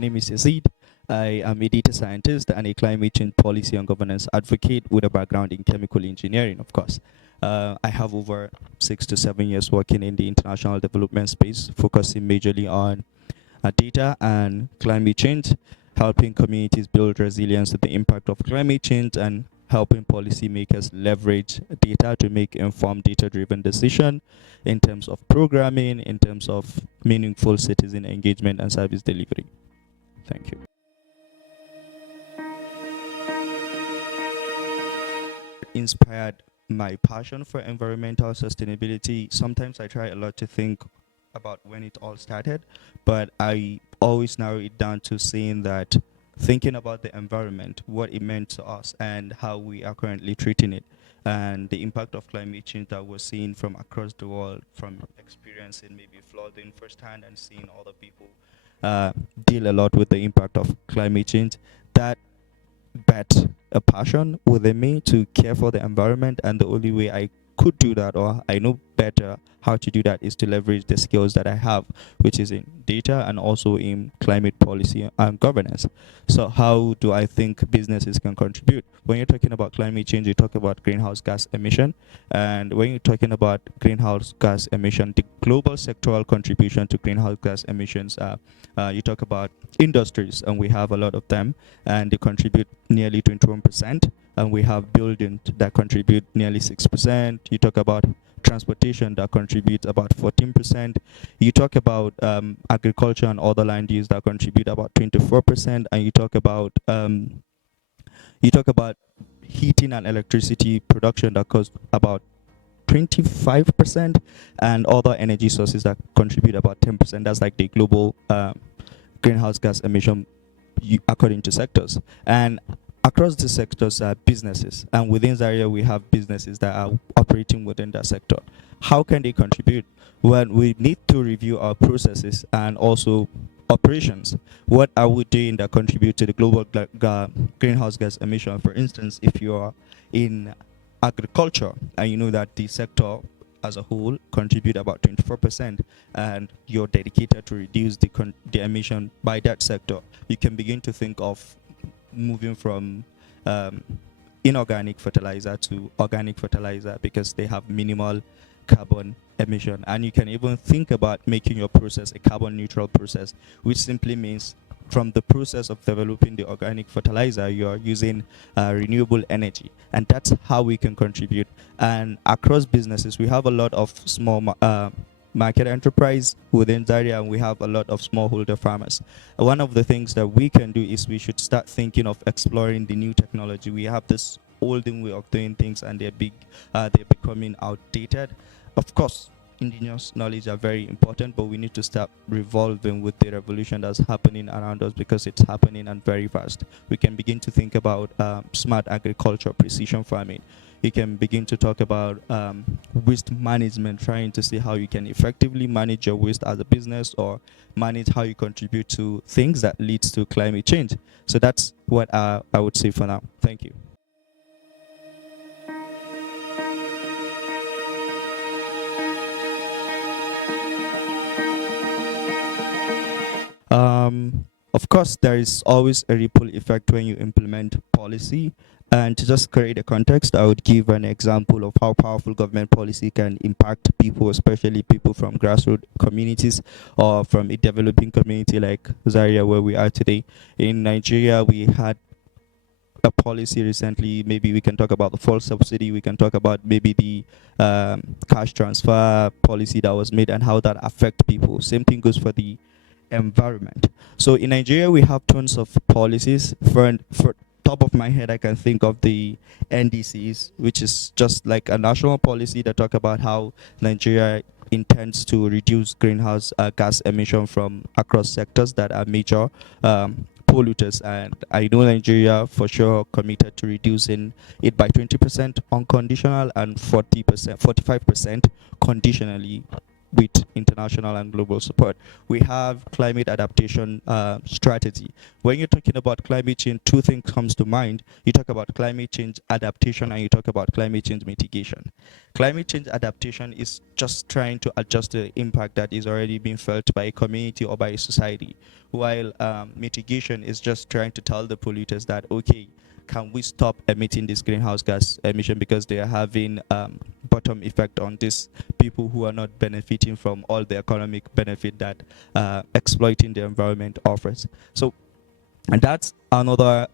My name is Yazid. I am a data scientist and a climate change policy and governance advocate with a background in chemical engineering, of course. I have over 6 to 7 years working in the international development space, focusing majorly on data and climate change, helping communities build resilience to the impact of climate change, and helping policymakers leverage data to make informed data-driven decisions in terms of programming, in terms of meaningful citizen engagement and service delivery. Thank you. Inspired my passion for environmental sustainability. Sometimes I try a lot to think about when it all started, but I always narrow it down to saying that thinking about the environment, what it meant to us, and how we are currently treating it, and the impact of climate change that we're seeing from across the world, from experiencing maybe flooding firsthand and seeing other people deal a lot with the impact of climate change. That bet a passion within me to care for the environment, and the only way I could do that, or I know better how to do that, is to leverage the skills that I have, which is in data and also in climate policy and governance. So how do I think businesses can contribute? When you're talking about climate change, you talk about greenhouse gas emission, and when you're talking about greenhouse gas emission, the global sectoral contribution to greenhouse gas emissions, you talk about industries, and we have a lot of them, and they contribute nearly 21%, and we have buildings that contribute nearly 6%. You talk about transportation that contributes about 14%. You talk about agriculture and other land use that contribute about 24%, and you talk about heating and electricity production that costs about 25%, and other energy sources that contribute about 10%. That's like the global greenhouse gas emission according to sectors. And across the sectors are businesses, and within Zaria we have businesses that are operating within that sector. How can they contribute? Well, we need to review our processes and also operations. What are we doing that contribute to the global greenhouse gas emission? For instance, if you are in agriculture and you know that the sector as a whole contribute about 24%, and you're dedicated to reduce the emission by that sector, you can begin to think of moving from inorganic fertilizer to organic fertilizer, because they have minimal carbon emission. And you can even think about making your process a carbon neutral process, which simply means from the process of developing the organic fertilizer, you're using renewable energy. And that's how we can contribute. And across businesses, we have a lot of small market enterprise within Zaria, and we have a lot of smallholder farmers. One of the things that we can do is we should start thinking of exploring the new technology. We have this olden way of doing things, and they're becoming outdated. Of course, indigenous knowledge are very important, but we need to start revolving with the revolution that's happening around us, because it's happening and very fast. We can begin to think about smart agriculture, precision farming. You can begin to talk about waste management, trying to see how you can effectively manage your waste as a business, or manage how you contribute to things that leads to climate change. So that's what I would say for now. Thank you. Of course, there is always a ripple effect when you implement policy. And to just create a context, I would give an example of how powerful government policy can impact people, especially people from grassroots communities or from a developing community like Zaria, where we are today. In Nigeria, we had a policy recently. Maybe we can talk about the fuel subsidy. We can talk about maybe the cash transfer policy that was made and how that affect people. Same thing goes for the environment. So in Nigeria, we have tons of policies. For top of my head, I can think of the NDCs, which is just like a national policy that talk about how Nigeria intends to reduce greenhouse gas emission from across sectors that are major polluters. And I know Nigeria for sure committed to reducing it by 20% unconditional and 45% conditionally with international and global support. We have climate adaptation strategy. When you're talking about climate change, two things comes to mind. You talk about climate change adaptation and you talk about climate change mitigation. Climate change adaptation is just trying to adjust the impact that is already being felt by a community or by a society, while mitigation is just trying to tell the polluters that, okay, can we stop emitting this greenhouse gas emission because they are having bottom effect on these people who are not benefiting from all the economic benefit that exploiting the environment offers. So, and that's another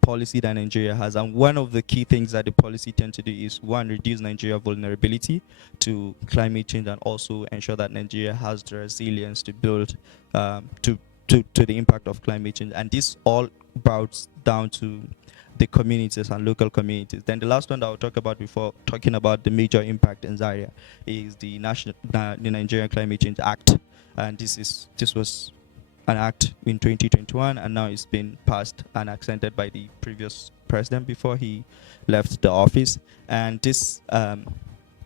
policy that Nigeria has. And one of the key things that the policy tends to do is, one, reduce Nigeria vulnerability to climate change and also ensure that Nigeria has the resilience to build to the impact of climate change. And this all boils down to the communities and local communities. Then the last one that I'll talk about before talking about the major impact in Zaria is the Nigerian Climate Change Act. And this was an act in 2021, and now it's been passed and accented by the previous president before he left the office. And this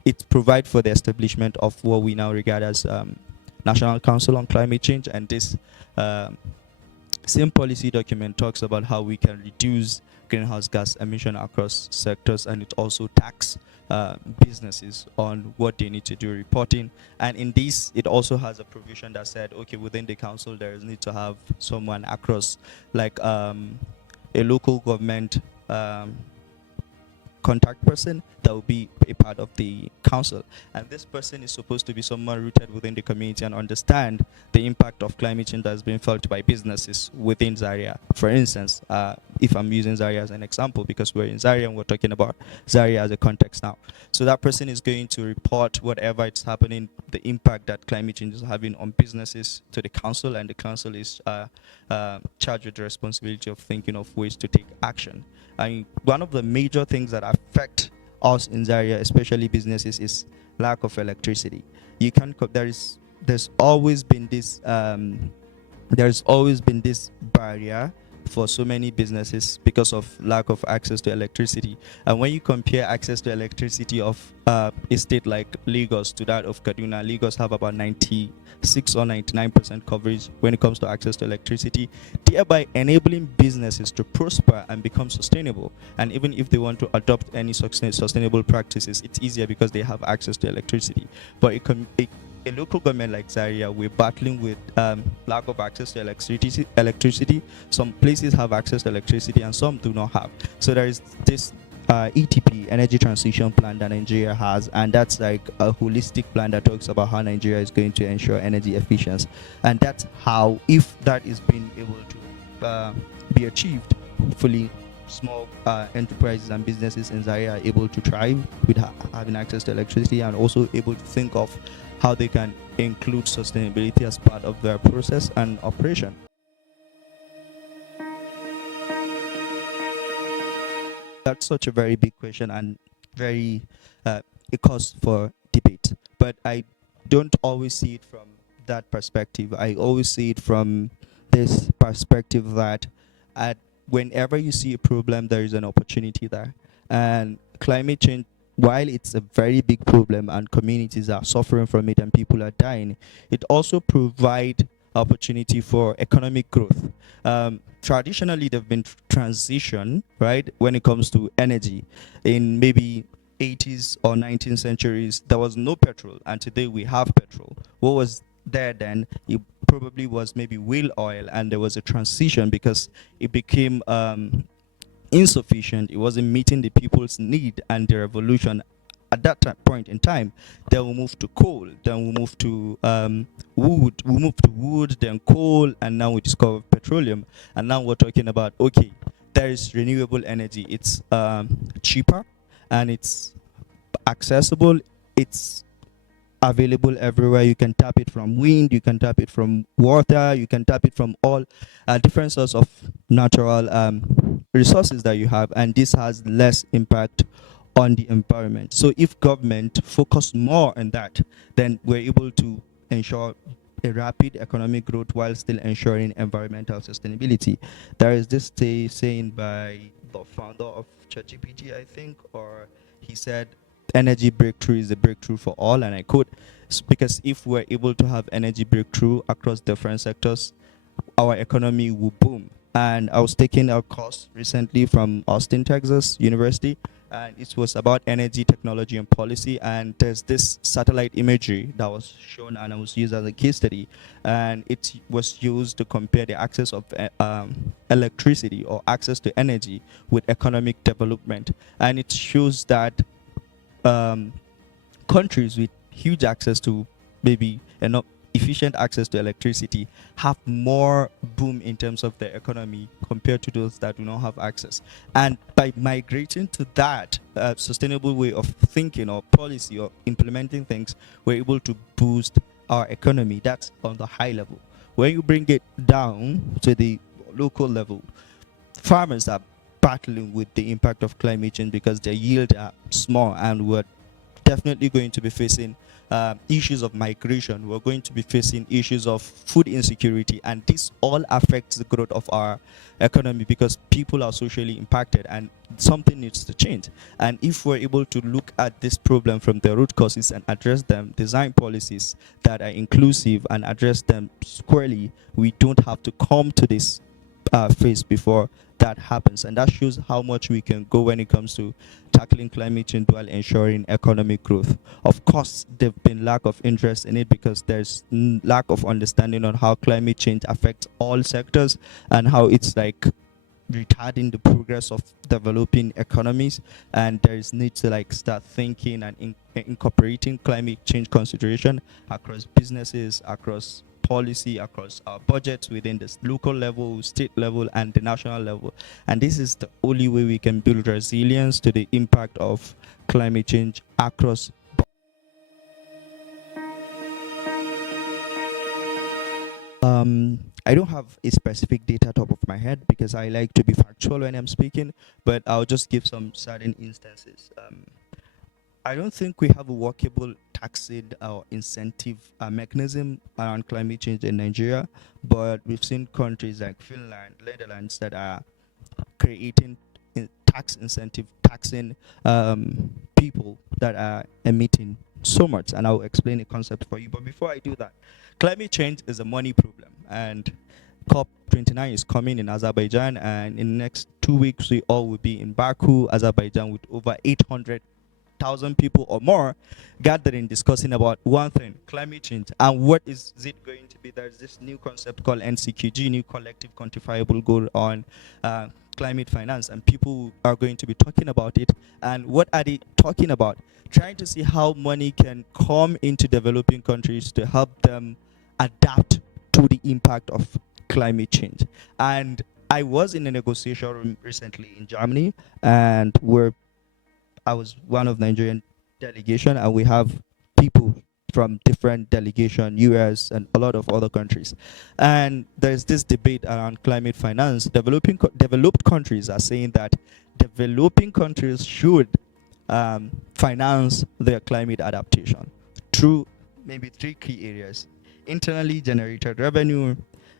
it provides for the establishment of what we now regard as National Council on Climate Change. And this same policy document talks about how we can reduce greenhouse gas emission across sectors, and it also tax businesses on what they need to do reporting. And in this, it also has a provision that said, okay, within the council there is need to have someone across, like a local government contact person that will be a part of the council, and this person is supposed to be someone rooted within the community and understand the impact of climate change that has been felt by businesses within Zaria. For instance, if I'm using Zaria as an example, because we're in Zaria and we're talking about Zaria as a context now, so that person is going to report whatever it's happening, the impact that climate change is having on businesses to the council, and the council is charged with the responsibility of thinking of ways to take action. And one of the major things that affect us in Zaria, especially businesses, is lack of electricity. You can there's always been this barrier for so many businesses because of lack of access to electricity. And when you compare access to electricity of a state like Lagos to that of Kaduna, Lagos have about 96 or 99% coverage when it comes to access to electricity, thereby enabling businesses to prosper and become sustainable. And even if they want to adopt any sustainable practices, it's easier because they have access to electricity. But a local government like Zaria, we're battling with lack of access to electricity. Some places have access to electricity and some do not have. So there is this ETP, Energy Transition Plan, that Nigeria has, and that's like a holistic plan that talks about how Nigeria is going to ensure energy efficiency. And that's how, if that is being able to be achieved, hopefully small enterprises and businesses in Zaria are able to thrive with having access to electricity, and also able to think of how they can include sustainability as part of their process and operation. That's such a very big question and very a cause for debate. But I don't always see it from that perspective. I always see it from this perspective that whenever you see a problem, there is an opportunity there. And climate change, while it's a very big problem and communities are suffering from it and people are dying, it also provides opportunity for economic growth. Traditionally, there have been transition, right, when it comes to energy. In maybe 80s or 19th centuries, there was no petrol, and today we have petrol. What was there then? It probably was maybe whale oil, and there was a transition because it became insufficient. It wasn't meeting the people's need and the revolution. At that point in time, then we moved to coal, then we moved to wood, then coal, and now we discover petroleum. And now we're talking about, okay, there is renewable energy. It's cheaper and it's accessible. It's available everywhere. You can tap it from wind, you can tap it from water, you can tap it from all different sorts of natural resources that you have, and this has less impact on the environment. So if government focus more on that, then we're able to ensure a rapid economic growth while still ensuring environmental sustainability. There is this saying by the founder of ChatGPT, I think, or he said, energy breakthrough is a breakthrough for all, and I quote, Because if we're able to have energy breakthrough across different sectors, our economy will boom. And I was taking a course recently from Austin, Texas University, and it was about energy technology and policy. And there's this satellite imagery that was shown and it was used as a case study, and it was used to compare the access of electricity or access to energy with economic development. And it shows that um, countries with huge access to maybe enough efficient access to electricity have more boom in terms of their economy compared to those that do not have access. And by migrating to that sustainable way of thinking or policy or implementing things, we're able to boost our economy. That's on the high level. When you bring it down to the local level, farmers are battling with the impact of climate change because their yield are small, and we're definitely going to be facing issues of migration. We're going to be facing issues of food insecurity, and this all affects the growth of our economy because people are socially impacted and something needs to change. And if we're able to look at this problem from the root causes and address them, design policies that are inclusive and address them squarely, we don't have to come to this phase before that happens. And that shows how much we can go when it comes to tackling climate change while ensuring economic growth. Of course, there's been lack of interest in it because there's lack of understanding on how climate change affects all sectors and how it's like retarding the progress of developing economies. And there is need to like start thinking and incorporating climate change consideration across businesses, across policy, across our budgets within the local level, state level, and the national level. And this is the only way we can build resilience to the impact of climate change across. I don't have a specific data top of my head because I like to be factual when I'm speaking, but I'll just give some certain instances. I don't think we have a workable taxing or incentive mechanism around climate change in Nigeria, but we've seen countries like Finland, Netherlands that are creating tax incentive, taxing people that are emitting so much. And I'll explain the concept for you. But before I do that, climate change is a money problem. And COP29 is coming in Azerbaijan, and in the next 2 weeks, we all will be in Baku, Azerbaijan, with over 800,000 people or more gathering discussing about one thing: climate change. And what is it going to be? There's this new concept called NCQG, new collective quantifiable goal on climate finance, and people are going to be talking about it. And what are they talking about? Trying to see how money can come into developing countries to help them adapt to the impact of climate change. And I was in a negotiation room recently in Germany, and I was one of Nigerian delegation, and we have people from different delegation, US and a lot of other countries. And there's this debate around climate finance. Developed countries are saying that developing countries should finance their climate adaptation through maybe 3 key areas: internally generated revenue,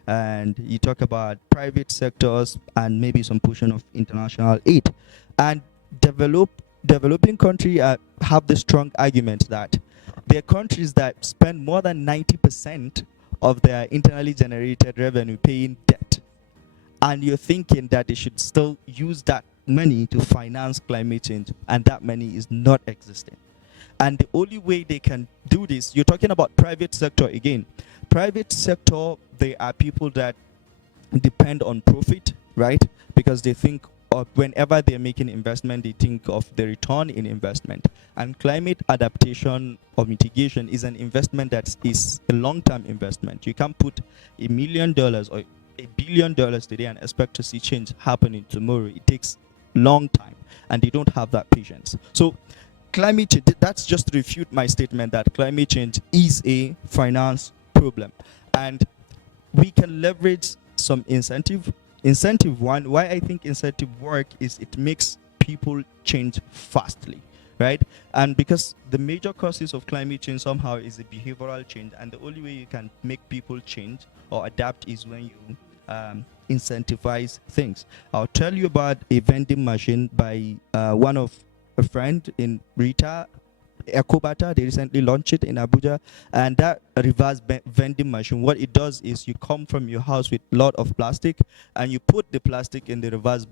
and you talk about private sectors, and maybe some portion of international aid. And developing countries have the strong argument that they're countries that spend more than 90% of their internally generated revenue paying debt. And you're thinking that they should still use that money to finance climate change, and that money is not existing. And the only way they can do this, you're talking about private sector again. Private sector, they are people that depend on profit, right? Because they think whenever they're making investment, they think of the return in investment. And climate adaptation or mitigation is an investment that is a long-term investment. You can't put $1 million or $1 billion today and expect to see change happening tomorrow. It takes long time, and they don't have that patience. So climate change, that's just to refute my statement that climate change is a finance problem. And we can leverage some incentive. Incentive one, why I think incentive work is it makes people change fastly, right? And because the major causes of climate change somehow is a behavioral change, and the only way you can make people change or adapt is when you incentivize things. I'll tell you about a vending machine by one of a friend in Rita Ecobata. They recently launched it in Abuja, and that reverse vending machine, what it does is you come from your house with a lot of plastic, and you put the plastic in the reverse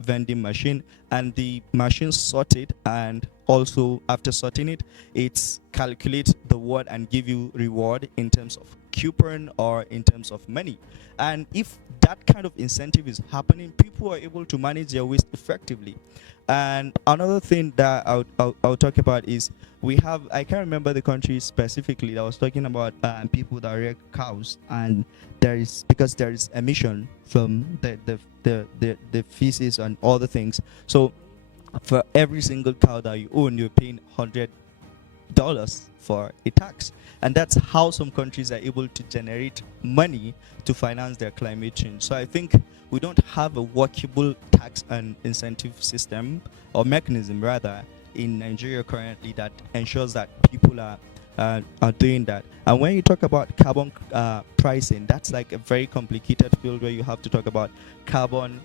vending machine, and the machine sort it, and also after sorting it, it's calculate the word and give you reward in terms of coupon or in terms of money. And if that kind of incentive is happening, people are able to manage their waste effectively. And another thing that I'll talk about is we have, I can't remember the country specifically, that was talking about people that rear cows, and there is, because there is emission from the feces and all the things. So for every single cow that you own, you're paying $100 for a tax. And that's how some countries are able to generate money to finance their climate change. So I think we don't have a workable tax and incentive system, or mechanism rather, in Nigeria currently that ensures that people are doing that. And when you talk about carbon pricing, that's like a very complicated field where you have to talk about carbon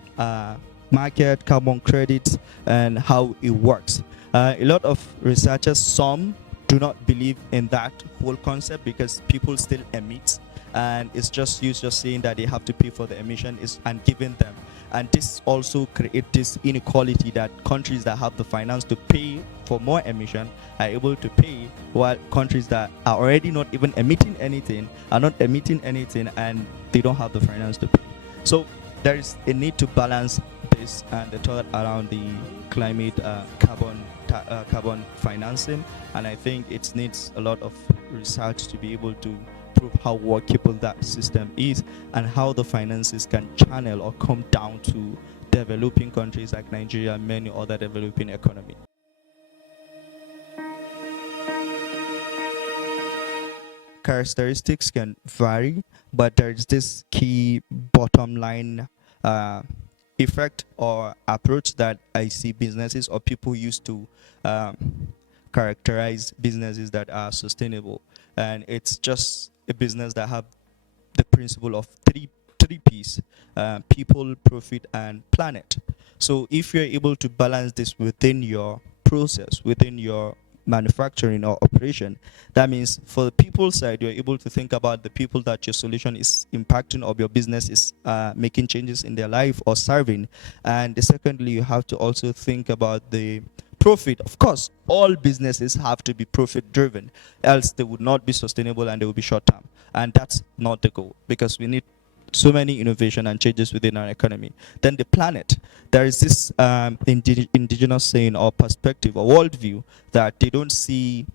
market, carbon credits, and how it works. A lot of researchers, some do not believe in that whole concept because people still emit, and it's just saying that they have to pay for the emission and giving them. And this also creates this inequality that countries that have the finance to pay for more emission are able to pay, while countries that are already not even emitting anything are not emitting anything, and they don't have the finance to pay. So there is a need to balance this and the thought around the climate carbon financing, and I think it needs a lot of research to be able to prove how workable that system is and how the finances can channel or come down to developing countries like Nigeria and many other developing economies. Characteristics can vary, but there is this key bottom line effect or approach that I see businesses or people use to characterize businesses that are sustainable. And it's just a business that have the principle of three P's: people, profit, and planet. So if you're able to balance this within your process, within your manufacturing or operation, that means for the people side, you're able to think about the people that your solution is impacting or your business is making changes in their life or serving. And secondly, you have to also think about the profit. Of course, all businesses have to be profit driven, else they would not be sustainable and they will be short term. And that's not the goal, because we need so many innovation and changes within our economy. Then the planet, there is this indigenous saying or perspective or worldview that they don't see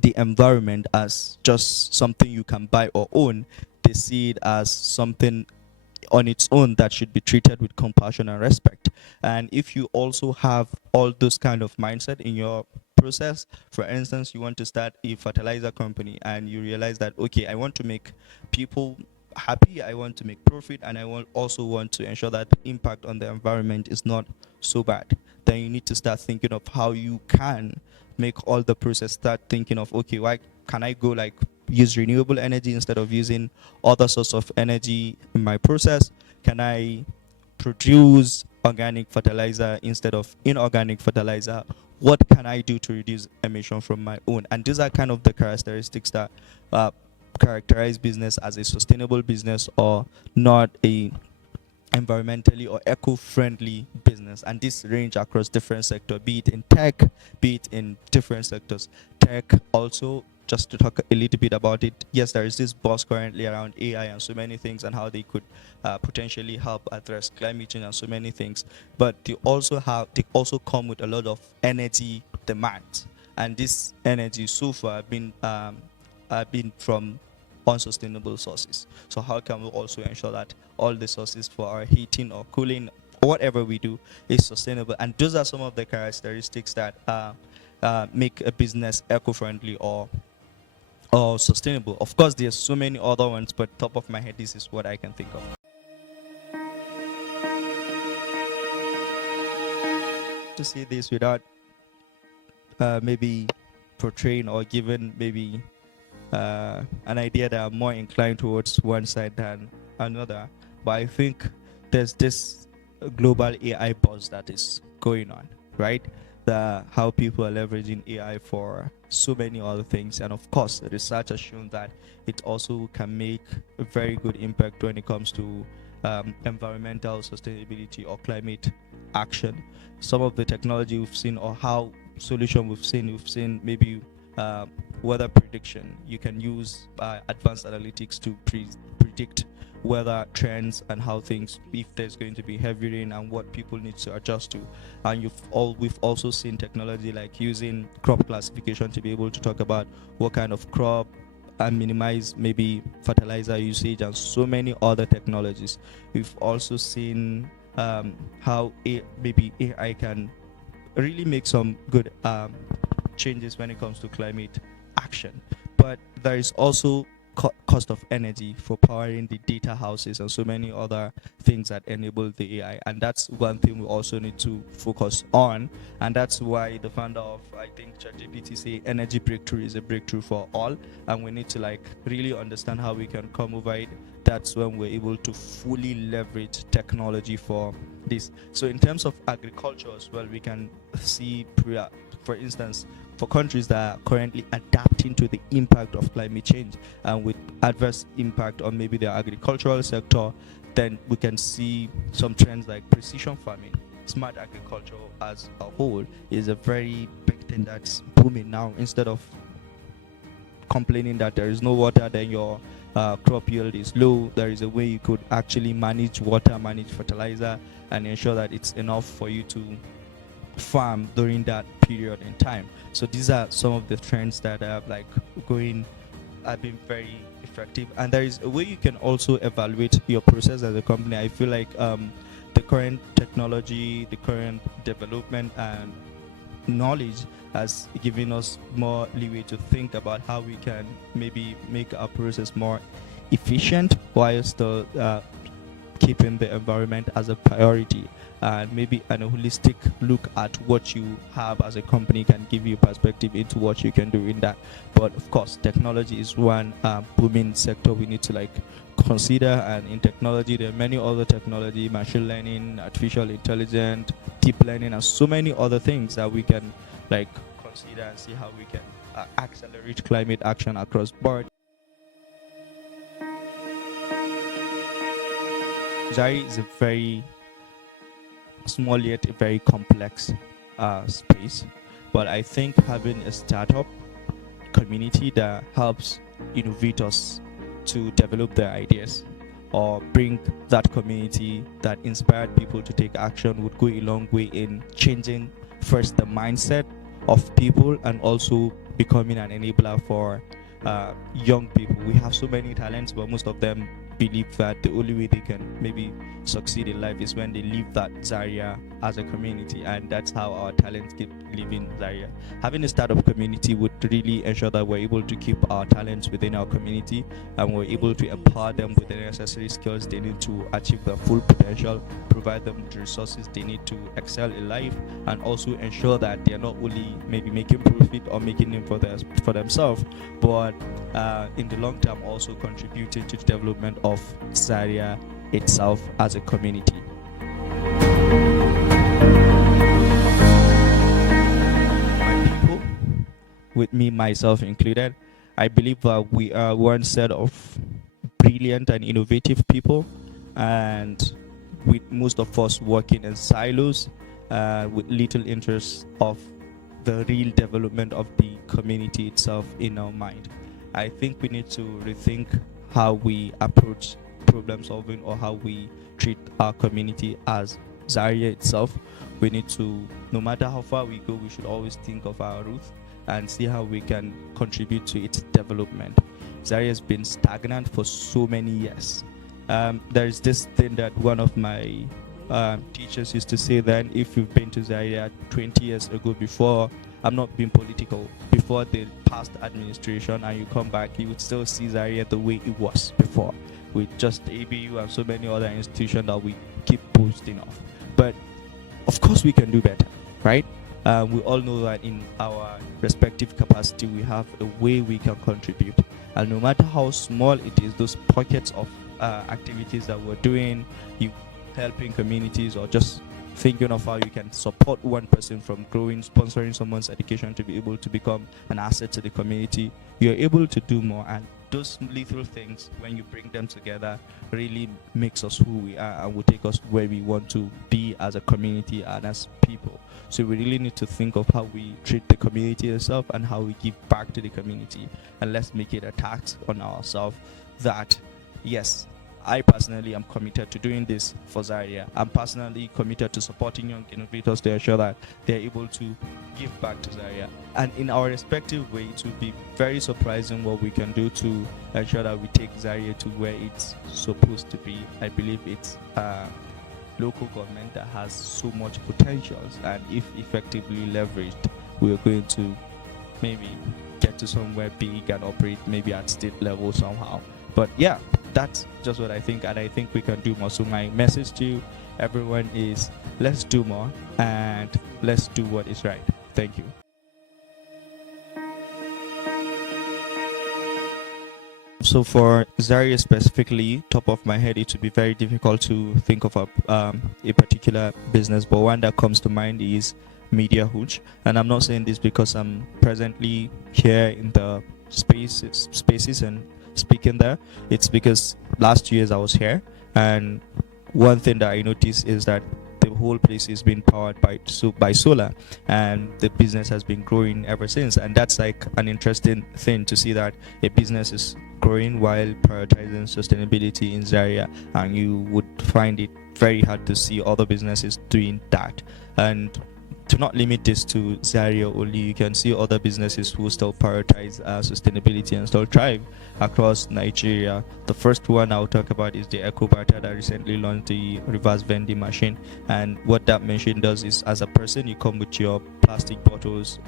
the environment as just something you can buy or own. They see it as something on its own that should be treated with compassion and respect. And if you also have all those kind of mindset in your process, for instance, you want to start a fertilizer company and you realize that, okay, I want to make people happy, I want to make profit, and I also want to ensure that the impact on the environment is not so bad, then you need to start thinking of how you can make all the process. Start thinking of, okay, why can I go like use renewable energy instead of using other sorts of energy in my process? Can I produce organic fertilizer instead of inorganic fertilizer? What can I do to reduce emission from my own? And these are kind of the characteristics that characterize business as a sustainable business or not a environmentally or eco-friendly business. And this range across different sectors, be it in tech, be it in different sectors. Tech also, just to talk a little bit about it, yes, there is this buzz currently around AI and so many things and how they could potentially help address climate change and so many things, but they also come with a lot of energy demands, and this energy so far been from unsustainable sources. So how can we also ensure that all the sources for our heating or cooling or whatever we do is sustainable? And those are some of the characteristics that make a business eco-friendly or sustainable. Of course, there's so many other ones, but top of my head, this is what I can think of. To see this without maybe portraying or giving maybe an idea that I'm more inclined towards one side than another, but I think there's this global AI buzz that is going on, right? how people are leveraging AI for so many other things. And of course, the research has shown that it also can make a very good impact when it comes to environmental sustainability or climate action. Some of the technology we've seen, or how solution we've seen maybe weather prediction. You can use advanced analytics to predict weather trends and how things, if there's going to be heavy rain and what people need to adjust to. And we've also seen technology like using crop classification to be able to talk about what kind of crop and minimize maybe fertilizer usage and so many other technologies. We've also seen how maybe AI can really make some good changes when it comes to climate action. But there is also cost of energy for powering the data houses and so many other things that enable the AI, and that's one thing we also need to focus on. And that's why the founder of, I think, ChatGPT say energy breakthrough is a breakthrough for all, and we need to like really understand how we can come over it. That's when we're able to fully leverage technology for this. So in terms of agriculture as well, we can see, for instance, for countries that are currently adapting to the impact of climate change and with adverse impact on maybe their agricultural sector, then we can see some trends like precision farming. Smart agriculture as a whole is a very big thing that's booming now. Instead of complaining that there is no water, then your crop yield is low, there is a way you could actually manage water, manage fertilizer, and ensure that it's enough for you to farm during that period in time. So these are some of the trends that have been very effective. And there is a way you can also evaluate your process as a company. I feel like the current technology, the current development and knowledge has given us more leeway to think about how we can maybe make our process more efficient while still keeping the environment as a priority. And maybe a holistic look at what you have as a company can give you perspective into what you can do in that. But of course, technology is one booming sector we need to like consider. And in technology, there are many other technology, machine learning, artificial intelligence, deep learning, and so many other things that we can like consider and see how we can accelerate climate action across board. Zaria is a very small yet a very complex space, but I think having a startup community that helps innovators to develop their ideas or bring that community that inspired people to take action would go a long way in changing first the mindset of people and also becoming an enabler for young people. We have so many talents, but most of them believe that the only way they can maybe succeed in life is when they leave that Zaria as a community, and that's how our talents keep living Zaria. Having a startup community would really ensure that we're able to keep our talents within our community and we're able to empower them with the necessary skills they need to achieve their full potential, provide them with the resources they need to excel in life, and also ensure that they're not only maybe making profit or making them for themselves, but in the long term also contributing to the development of Zaria itself as a community. My people, with me, myself included, I believe that we are one set of brilliant and innovative people, and with most of us working in silos with little interest of the real development of the community itself in our mind. I think we need to rethink how we approach problem solving or how we treat our community as Zaria itself. We need to, no matter how far we go, we should always think of our roots and see how we can contribute to its development. Zaria has been stagnant for so many years. There's this thing that one of my teachers used to say, that if you've been to Zaria 20 years ago, before, I'm not being political, before the past administration, and you come back, you would still see Zaria the way it was before, with just ABU and so many other institutions that we keep boasting of. But of course we can do better, right? We all know that in our respective capacity we have a way we can contribute, and no matter how small it is, those pockets of activities that we're doing, you helping communities or just thinking of how you can support one person from growing, sponsoring someone's education to be able to become an asset to the community, you're able to do more. And those little things, when you bring them together, really makes us who we are and will take us where we want to be as a community and as people. So we really need to think of how we treat the community itself and how we give back to the community. And let's make it a tax on ourselves that, yes, I personally am committed to doing this for Zaria. I'm personally committed to supporting young innovators to ensure that they're able to give back to Zaria. And in our respective way, it will be very surprising what we can do to ensure that we take Zaria to where it's supposed to be. I believe it's local government that has so much potentials, and if effectively leveraged, we are going to maybe get to somewhere big and operate maybe at state level somehow. But yeah, that's just what I think, and I think we can do more. So my message to everyone is, let's do more and let's do what is right. Thank you. So for Zaria specifically, top of my head, it would be very difficult to think of a particular business, but one that comes to mind is Media Hooch. And I'm not saying this because I'm presently here in the spaces and speaking there. It's because last 2 years I was here, and one thing that I noticed is that the whole place is being powered by solar, and the business has been growing ever since. And that's like an interesting thing to see, that a business is growing while prioritizing sustainability in Zaria, and you would find it very hard to see other businesses doing that. And to not limit this to Zaria only, you can see other businesses who still prioritize sustainability and still thrive across Nigeria. The first one I'll talk about is the EcoBarter that recently launched the reverse vending machine. And what that machine does is, as a person, you come with your plastic bottles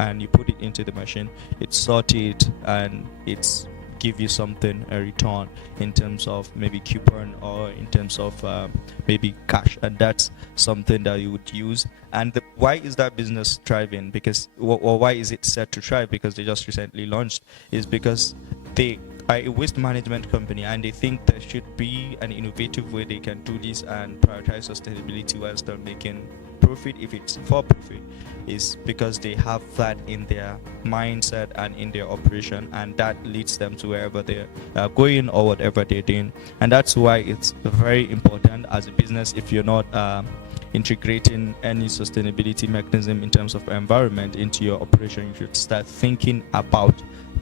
and you put it into the machine. It's sorted and it's give you something, a return, in terms of maybe coupon or in terms of maybe cash, and that's something that you would use. And why is that business thriving? Because, or why is it set to thrive? Because they just recently launched, is because they are a waste management company, and they think there should be an innovative way they can do this and prioritize sustainability while still making profit. If it's for profit, is because they have that in their mindset and in their operation, and that leads them to wherever they're going or whatever they're doing. And that's why it's very important as a business, if you're not integrating any sustainability mechanism in terms of environment into your operation, you should start thinking about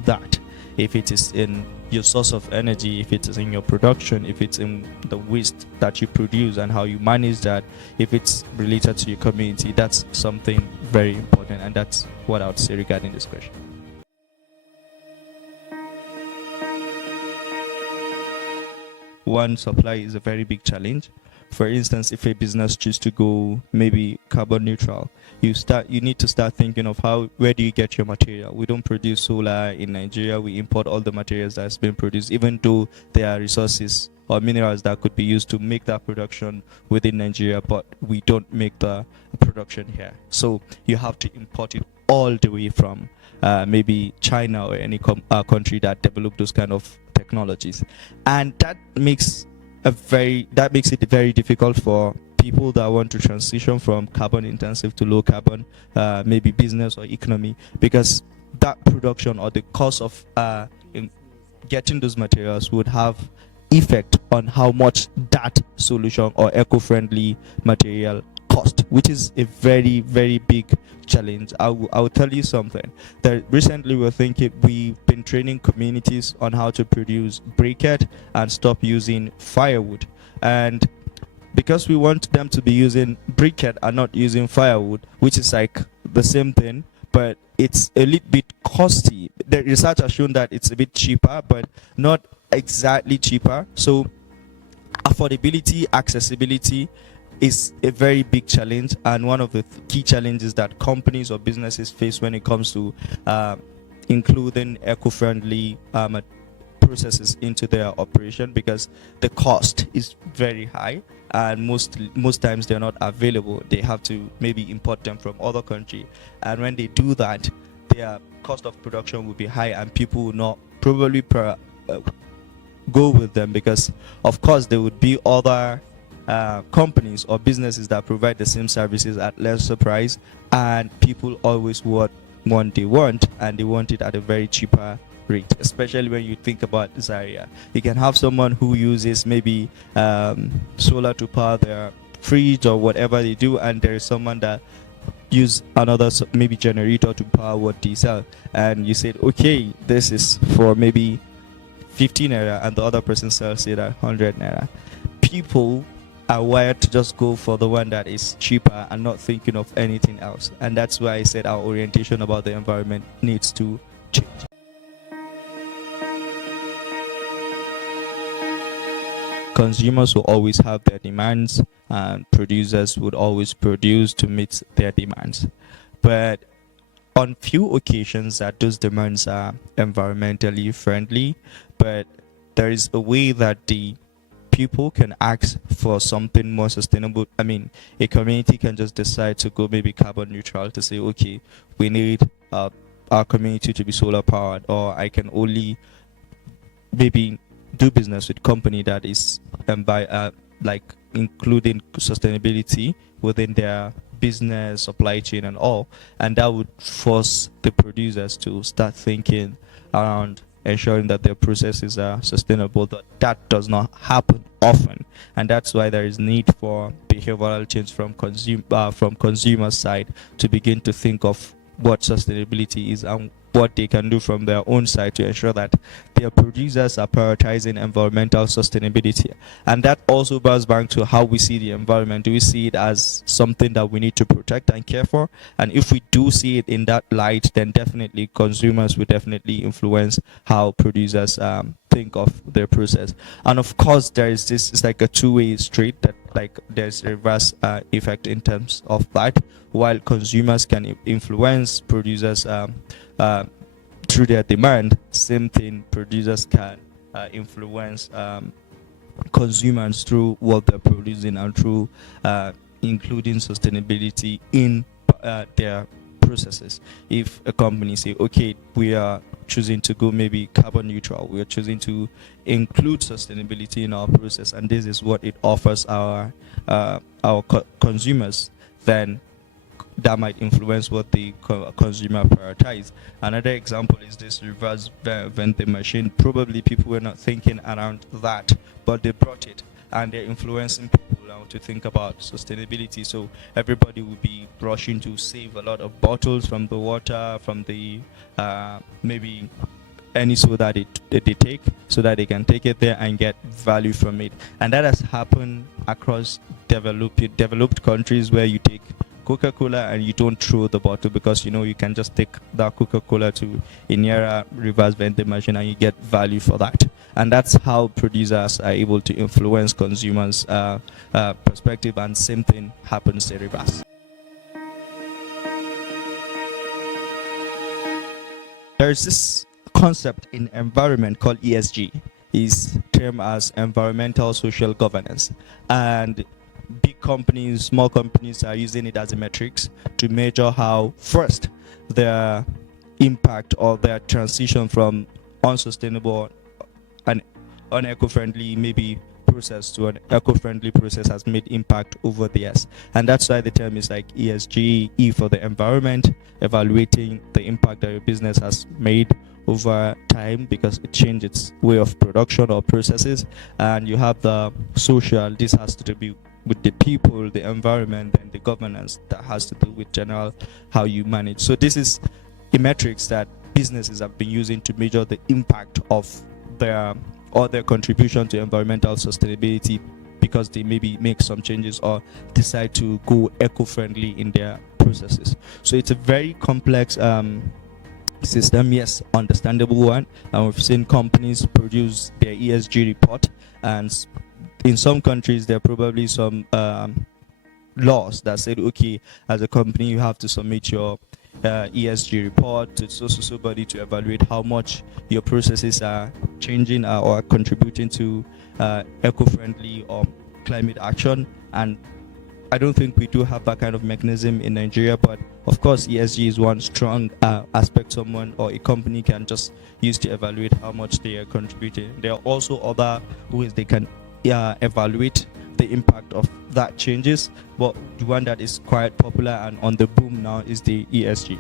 that. If it is in your source of energy, if it is in your production, if it's in the waste that you produce and how you manage that, if it's related to your community, that's something very important. And that's what I would say regarding this question. One, supply is a very big challenge. For instance, if a business chooses to go maybe carbon neutral, you need to start thinking of where do you get your material. We don't produce solar in Nigeria. We import all the materials that's been produced, even though there are resources or minerals that could be used to make that production within Nigeria, but we don't make the production here. So you have to import it all the way from maybe China or any country that develop those kind of technologies. And that makes it very difficult for people that want to transition from carbon intensive to low carbon, maybe business or economy, because that production or the cost of getting those materials would have effect on how much that solution or eco-friendly material cost, which is a very, very big challenge. I will tell you something that recently we've been training communities on how to produce briquette and stop using firewood, and because we want them to be using briquette and not using firewood, which is like the same thing, but it's a little bit costly. The research has shown that it's a bit cheaper, but not exactly cheaper. So affordability, accessibility is a very big challenge, and one of the key challenges that companies or businesses face when it comes to including eco-friendly processes into their operation, because the cost is very high and most times they're not available. They have to maybe import them from other country, and when they do that, their cost of production will be high and people will not probably go with them, because of course there would be other companies or businesses that provide the same services at lesser price, and people always want they want, and they want it at a very cheaper rate. Especially when you think about Zaria, you can have someone who uses maybe solar to power their fridge or whatever they do, and there is someone that use another maybe generator to power what they sell, and you said, okay, this is for maybe 15 naira, and the other person sells it at 100 naira. People are wired to just go for the one that is cheaper and not thinking of anything else, and that's why I said our orientation about the environment needs to change. Consumers will always have their demands, and producers would always produce to meet their demands. But on few occasions that those demands are environmentally friendly, but there is a way that the people can ask for something more sustainable. I mean, a community can just decide to go maybe carbon neutral, to say, okay, we need our community to be solar powered, or I can only maybe do business with company that is like including sustainability within their business, supply chain and all, and that would force the producers to start thinking around ensuring that their processes are sustainable. That does not happen often, and that's why there is need for behavioral change from consumer side to begin to think of what sustainability is and what they can do from their own side to ensure that their producers are prioritizing environmental sustainability. And that also boils back to how we see the environment. Do we see it as something that we need to protect and care for? And if we do see it in that light, then definitely consumers will definitely influence how producers think of their process. And of course, there is this, it's like a two-way street, that like there's a reverse effect in terms of that. While consumers can influence producers through their demand, same thing, producers can influence consumers through what they're producing and through including sustainability in their processes. If a company say, okay, we are choosing to go maybe carbon neutral, we are choosing to include sustainability in our process, and this is what it offers our consumers, then that might influence what the consumer prioritize. Another example is this reverse vending machine. Probably people were not thinking around that, but they brought it, and they're influencing people now to think about sustainability. So everybody will be rushing to save a lot of bottles from the water, from the maybe any soda they take, so that they can take it there and get value from it. And that has happened across developed countries, where you take Coca-Cola and you don't throw the bottle, because you can just take that Coca-Cola to a nearer reverse vending machine and you get value for that. And that's how producers are able to influence consumers' perspective, and same thing happens in reverse. There's this concept in environment called ESG, is termed as environmental social governance, and big companies, small companies are using it as a metrics to measure how, first, their impact or their transition from unsustainable and uneco-friendly maybe process to an eco-friendly process has made impact over the years. And that's why the term is like ESG, E for the environment, evaluating the impact that your business has made over time because it changed its way of production or processes. And you have the social, this has to do with the people, the environment, and the governance that has to do with general how you manage. So this is a metrics that businesses have been using to measure the impact of their contribution to environmental sustainability, because they maybe make some changes or decide to go eco-friendly in their processes. So it's a very complex system, yes, understandable one. And we've seen companies produce their ESG report, and in some countries there are probably some laws that said, okay, as a company you have to submit your ESG report to so body to evaluate how much your processes are changing or contributing to eco-friendly or climate action. And I don't think we do have that kind of mechanism in Nigeria, but of course ESG is one strong aspect someone or a company can just use to evaluate how much they are contributing. There are also other ways they can evaluate the impact of that changes. But the one that is quite popular and on the boom now is the ESG.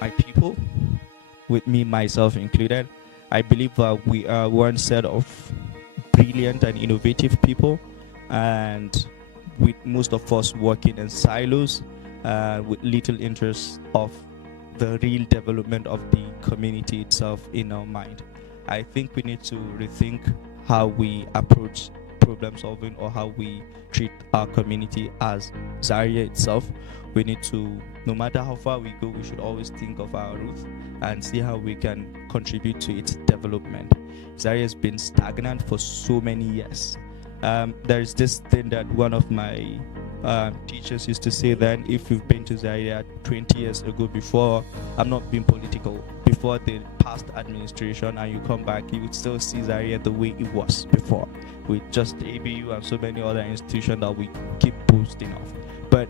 My people, with me, myself included, I believe that we are one set of brilliant and innovative people, and with most of us working in silos, with little interest of the real development of the community itself in our mind. I think we need to rethink how we approach problem solving or how we treat our community as Zaria itself. We need to, no matter how far we go, we should always think of our roots and see how we can contribute to its development. Zaria has been stagnant for so many years. There's this thing that one of my teachers used to say, then if you've been to Zaria 20 years ago, before, I'm not being political, before the past administration, and you come back, you would still see Zaria the way it was before, with just ABU and so many other institutions that we keep boasting of. But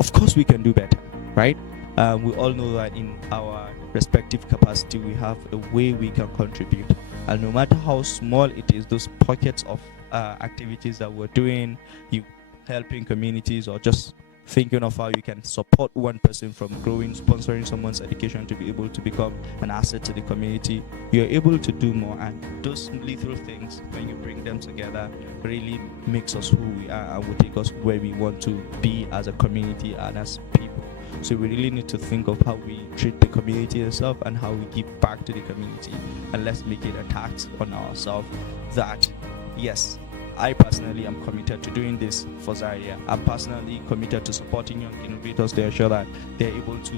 of course we can do better, right? We all know that in our respective capacity we have a way we can contribute, and no matter how small it is, those pockets of activities that we're doing, you helping communities or just thinking of how you can support one person from growing, sponsoring someone's education to be able to become an asset to the community, you're able to do more. And those little things, when you bring them together, really makes us who we are and will take us where we want to be as a community and as people. So we really need to think of how we treat the community itself and how we give back to the community, and let's make it a tax on ourselves that, yes, I personally am committed to doing this for Zaria. I'm personally committed to supporting young innovators to ensure that they're able to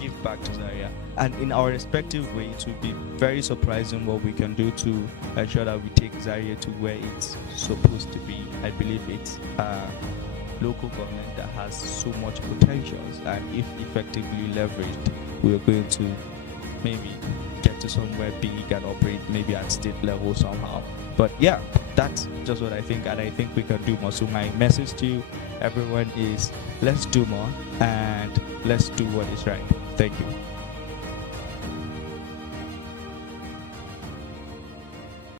give back to Zaria. And in our respective way, it would be very surprising what we can do to ensure that we take Zaria to where it's supposed to be. I believe it's local government that has so much potential, and if effectively leveraged, we are going to maybe get to somewhere big and operate maybe at state level somehow. But yeah, that's just what I think, and I think we can do more. So my message to everyone is, let's do more and let's do what is right. Thank you.